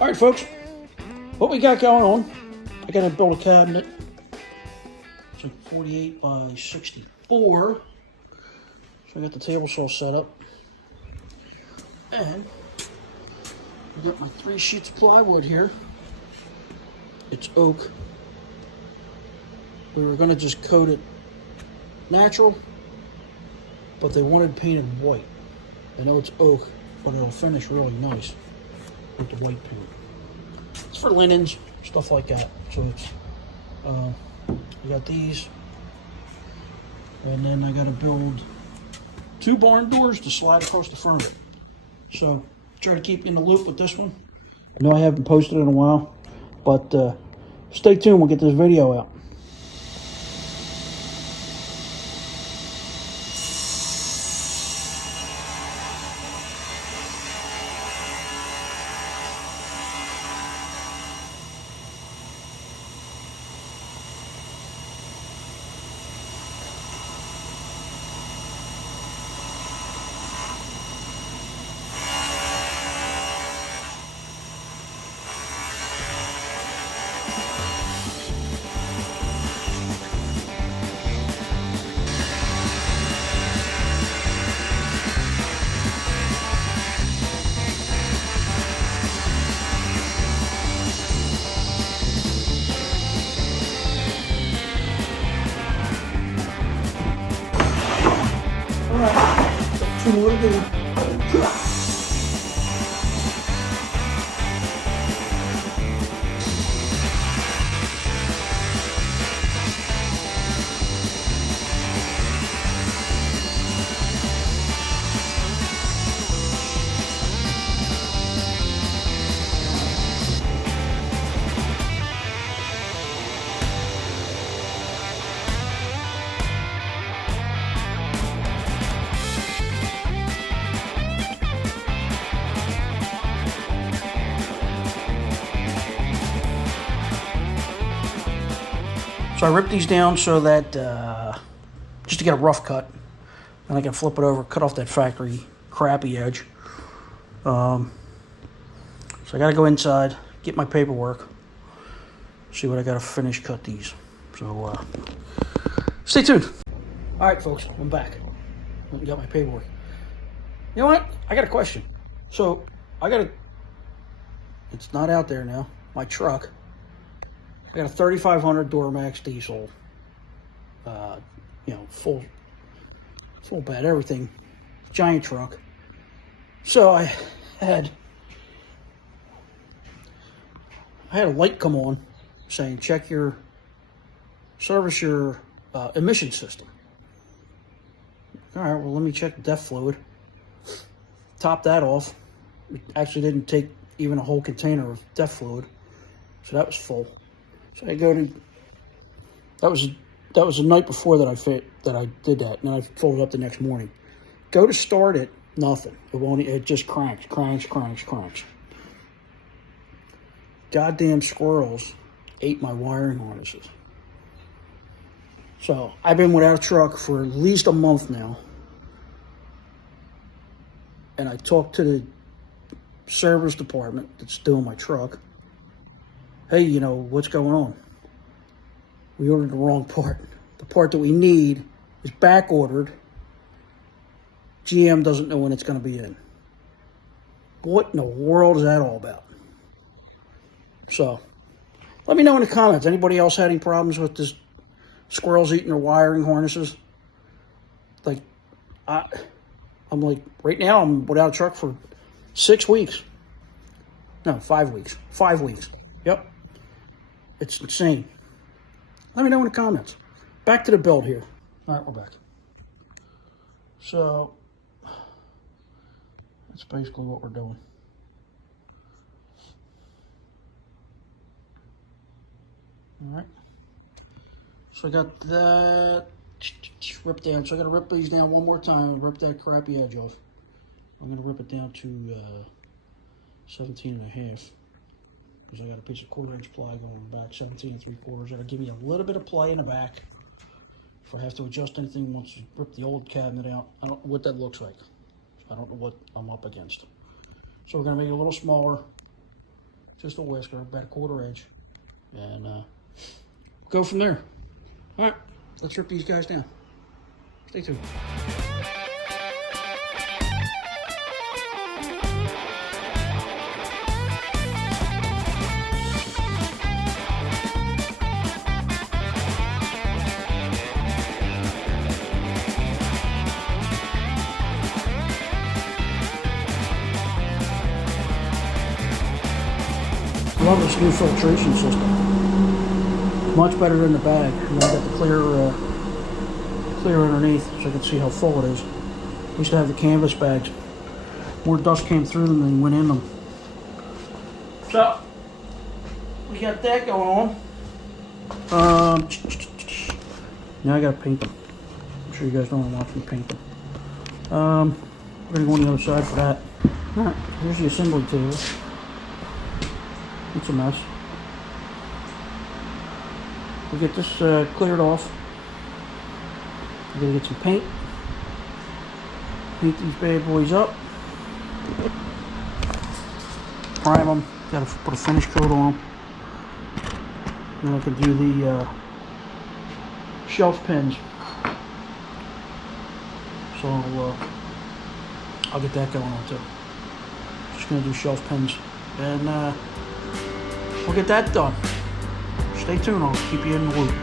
All right, folks, what we got going on, I got to build a cabinet. It's like 48 by 64. So I got the table saw set up. And I got my 3 sheets of plywood here. It's oak. We were going to just coat it natural, but they wanted painted white. I know it's oak, but it'll finish really nice with the white paint. It's for linens, stuff like that. So it's, I got these, and then I got to build 2 barn doors to slide across the front of it. So try to keep you in the loop with this one. I know I haven't posted in a while, but stay tuned. We'll get this video out. All right, 2 more to do. So I ripped these down so that, just to get a rough cut, and I can flip it over, cut off that factory crappy edge. So I gotta go inside, get my paperwork, see what I gotta finish cut these. So stay tuned. All right, folks, I'm back. I got my paperwork. You know what? I got a question. So it's not out there now, my truck. I got a 3500 Duramax diesel, full bed, everything, giant truck. So I had a light come on saying service your emission system. All right, well, let me check the DEF fluid. Top that off. It actually didn't take even a whole container of DEF fluid, so that was full. So I go to, that was the night before that I did that, and then I folded up the next morning. Go to start it, nothing. It just cranks. Goddamn squirrels ate my wiring harnesses. So I've been without a truck for at least a month now, and I talked to the service department that's doing my truck. Hey, what's going on? We ordered the wrong part. The part that we need is back ordered. GM doesn't know when it's going to be in. What in the world is that all about? So, let me know in the comments. Anybody else had any problems with this squirrels eating their wiring harnesses? Like, I'm like, right now I'm without a truck for 6 weeks. No, 5 weeks. 5 weeks. Yep. It's insane. Let me know in the comments. Back to the build here. All right, we're back. So, that's basically what we're doing. All right. So I got that ripped down. So I got to rip these down one more time and rip that crappy edge off. I'm going to rip it down to 17 and a half. Because I got a piece of 1/4 inch ply going on the back, 17 3/4. That'll give me a little bit of play in the back. If I have to adjust anything once you rip the old cabinet out, I don't know what that looks like. I don't know what I'm up against. So we're going to make it a little smaller. just a whisker, about a 1/4 inch, and go from there. All right, let's rip these guys down. Stay tuned. Love this new filtration system. Much better than the bag. You know, I got the clear underneath so I can see how full it is. We used to have the canvas bags. More dust came through them than went in them. So, we got that going on. Now I gotta paint them. I'm sure you guys don't want to watch me paint them. We're gonna go on the other side for that. Alright, here's the assembly table. It's a mess. We'll get this cleared off. We're gonna get some paint. Paint these bad boys up. Prime them. Gotta put a finish coat on them. Then I can do the shelf pins. So I'll get that going on too. Just gonna do shelf pins. And we'll get that done. Stay tuned, I'll keep you in the loop.